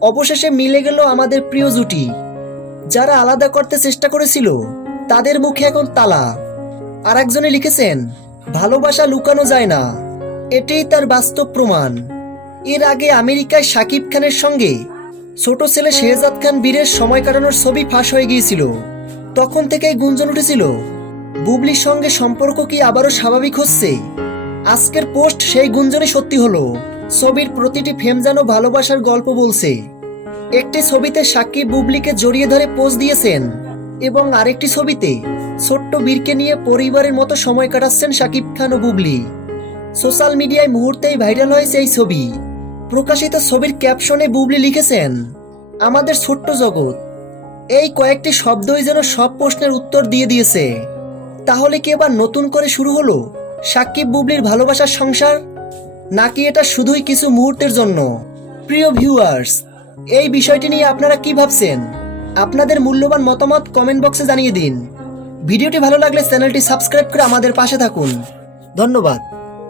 অবশেষে মিলে গেল আমাদের প্রিয় জুটি। যারা আলাদা করতে চেষ্টা করেছিল, তাদের মুখে এখন তালা। আর একজনে লিখেছেন, ভালোবাসা লুকানো যায় না। এটাই তার বাস্তব প্রমাণ। এর আগে আমেরিকায় শাকিব খানের সঙ্গে ছোট ছেলে শেহজাদ খান বীরের সময় কাটানোর ছবি ফাঁস হয়ে গিয়েছিল। তখন থেকেই গুঞ্জন উঠেছিল, বুবলির সঙ্গে সম্পর্ক কি আবারও স্বাভাবিক হচ্ছে? আজকের পোস্ট সেই গুঞ্জনে সত্যি হলো। ছবির প্রতিটি ফেম যেন ভালোবাসার গল্প বলছে। একটি ছবিতে সাকিব বুবলিকে জড়িয়ে ধরে পোজ দিয়েছেন এবং আরেকটি ছবিতে ছোট্ট বীরকে নিয়ে পরিবারের মতো সময় কাটাচ্ছেন সাকিব খান ও বুবলি। সোশ্যাল মিডিয়ায় মুহূর্তেই ভাইরাল হয়েছে এই ছবি। প্রকাশিত ছবির ক্যাপশনে বুবলি লিখেছেন, আমাদের ছোট্ট জগৎ, এই কয়েকটি শব্দই যেন সব প্রশ্নের উত্তর দিয়ে দিয়েছে। তাহলে কি এবার নতুন করে শুরু হলো সাকিব বুবলির ভালোবাসার সংসার? নাকি এটা শুধুই কিছু মুহূর্তের জন্য? প্রিয় ভিউয়ার্স, এই বিষয়টি নিয়ে আপনারা কি ভাবছেন? আপনাদের মূল্যবান মতামত কমেন্ট বক্সে জানিয়ে দিন। ভিডিওটি ভালো লাগলে চ্যানেলটি সাবস্ক্রাইব করে আমাদের পাশে থাকুন। ধন্যবাদ।